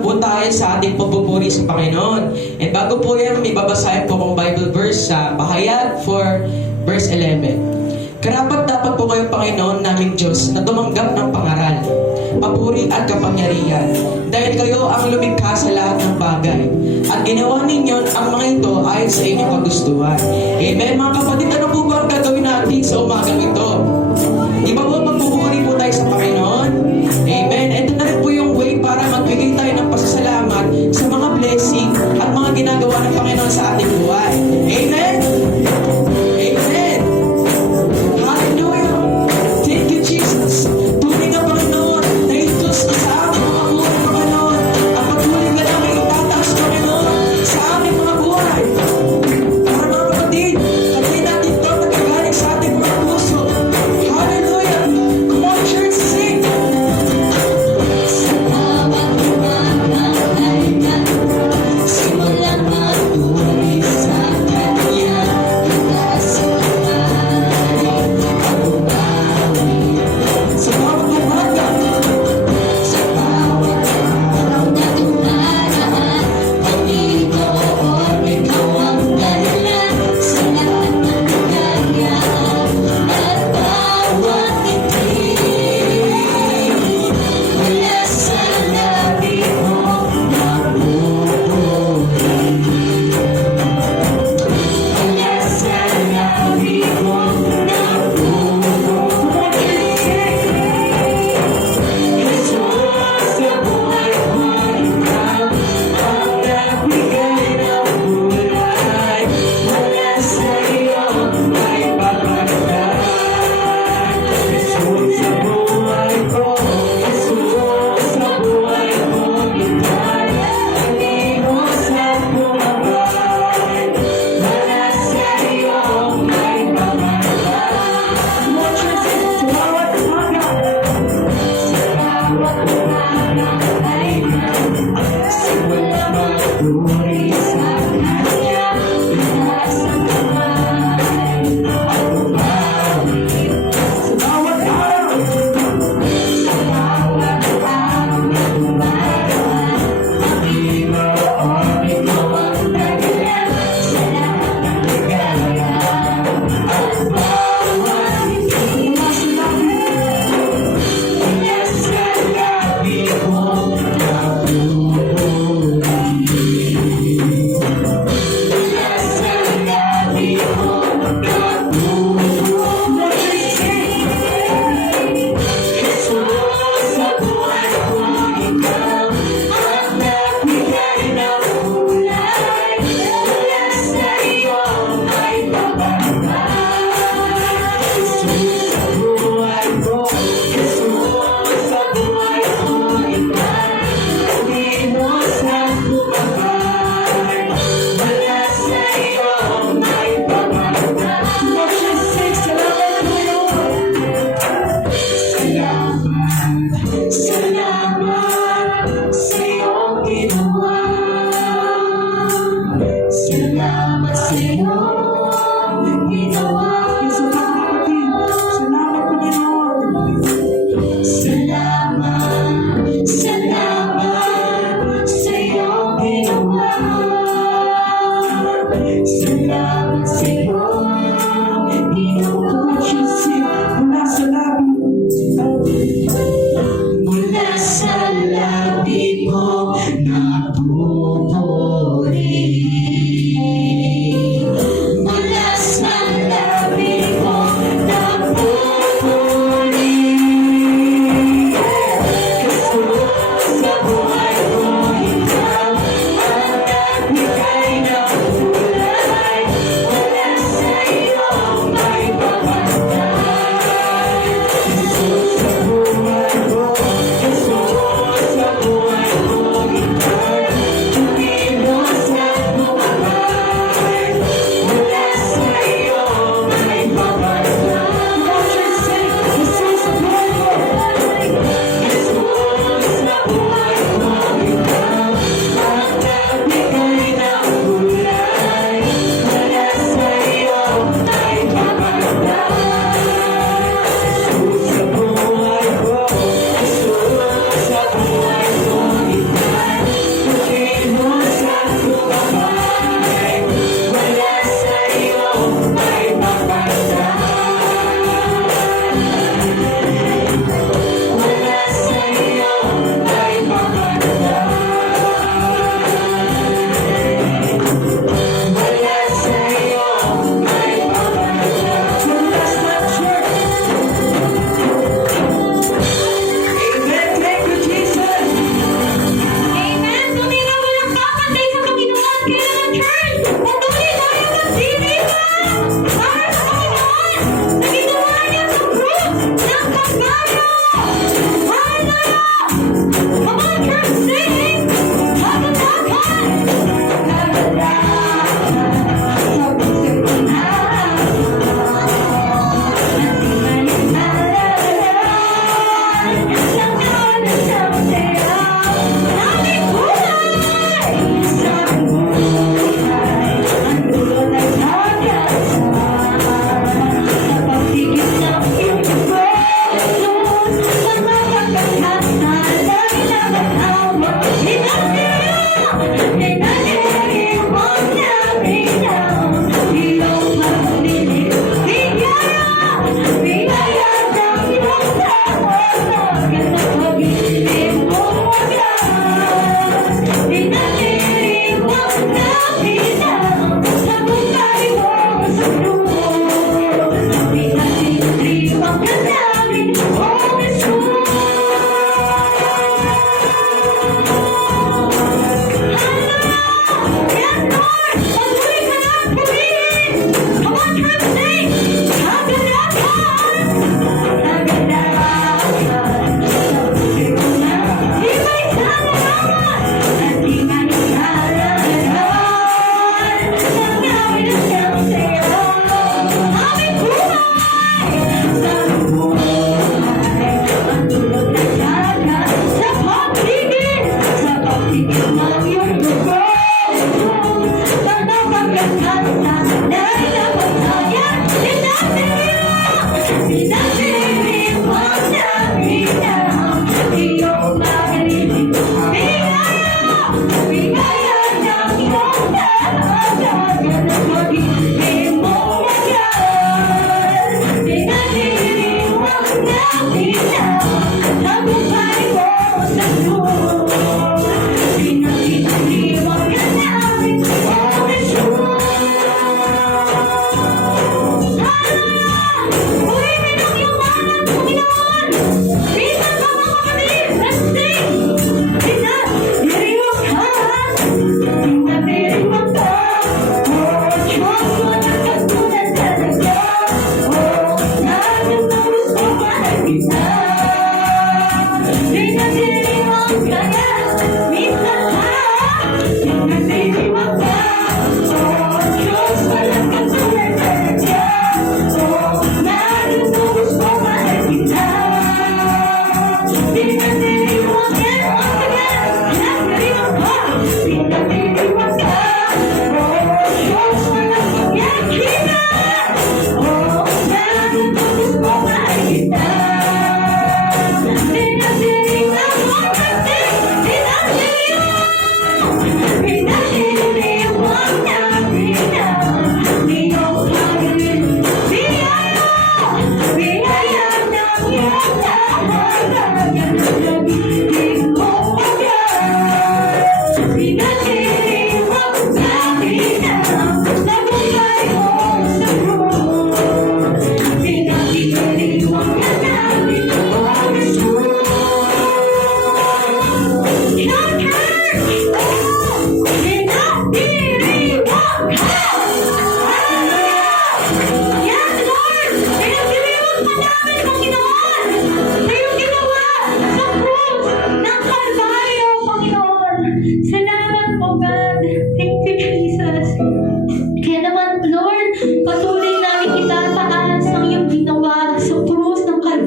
Harap po tayo sa ating pagpupuri sa Panginoon. And bago po yan, may babasahin po akong Bible verse sa Pahayag 4 verse 11. Karapat dapat po kayo Panginoon naming Diyos na tumanggap ng pangaral, papuri at kapangyarihan dahil kayo ang lumikha sa lahat ng bagay at ginawa ninyo ang mga ito ayon sa inyong kagustuhan. Amen mga kapatid, ano po ba ang gagawin natin sa umagang ito? blessing at mga ginagawa ng Panginoon sa ating buhay. Amen? 无。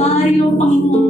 Kalbaryo, Panginoon.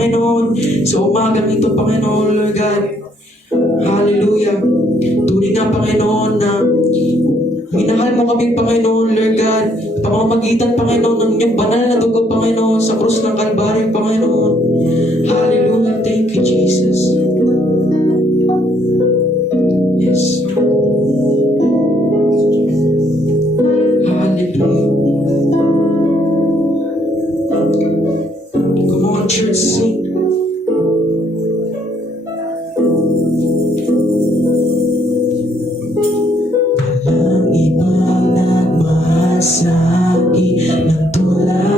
Panginoon. Sa umaga nito, Panginoon, Lord God. Hallelujah. Tunay na, Panginoon, na Minahal mo kami, Panginoon, Lord God. Pamamagitan, Panginoon, ng inyong banal na dugo, Panginoon, sa krus ng Kalbaryo, Panginoon. Hallelujah. Thank you, Jesus. Hola.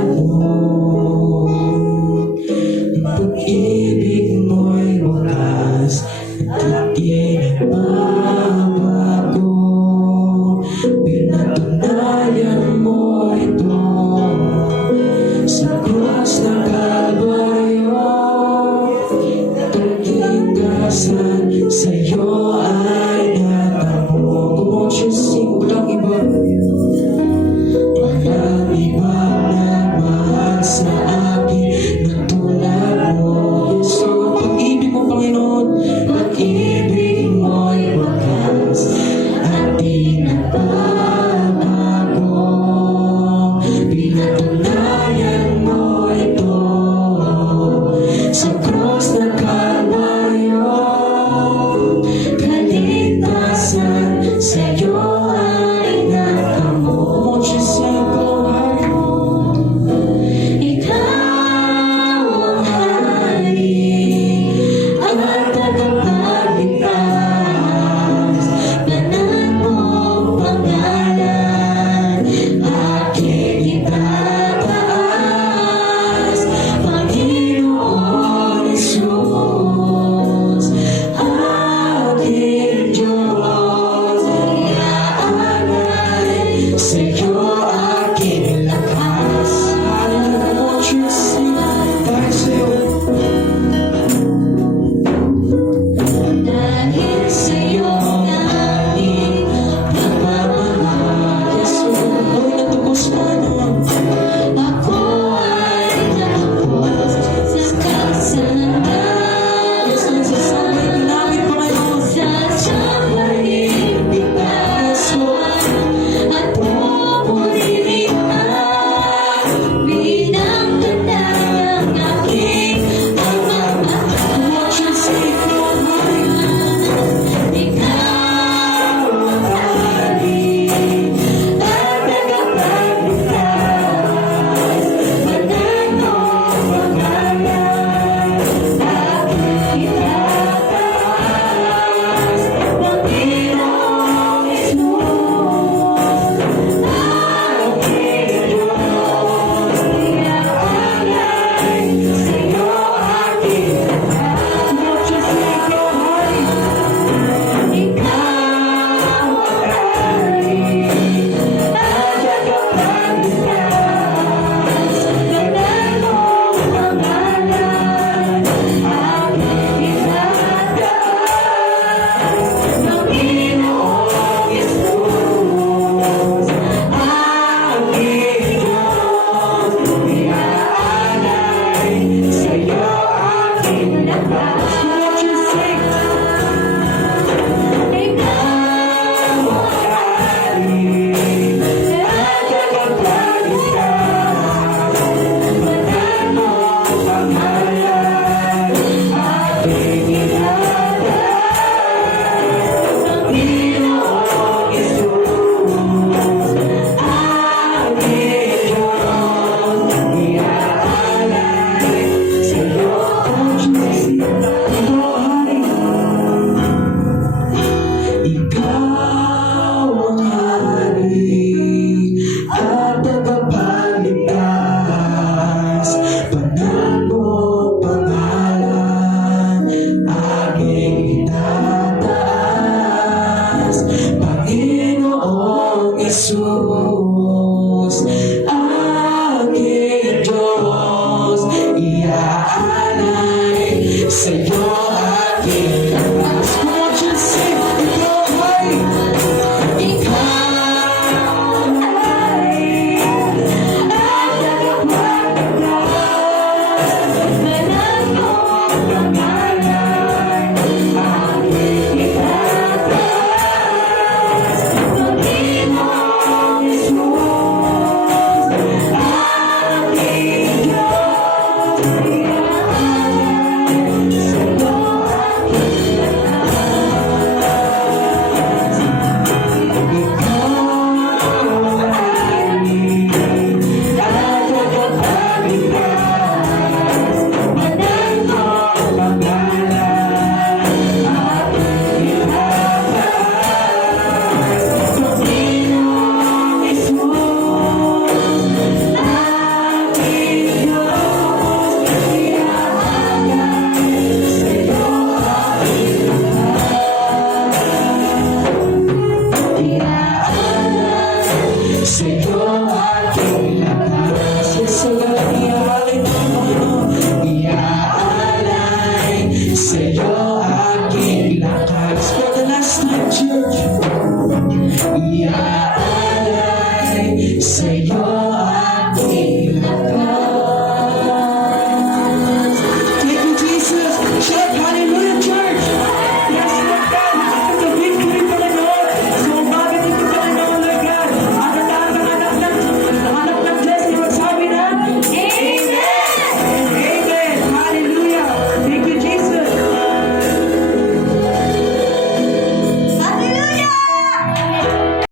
Senhor.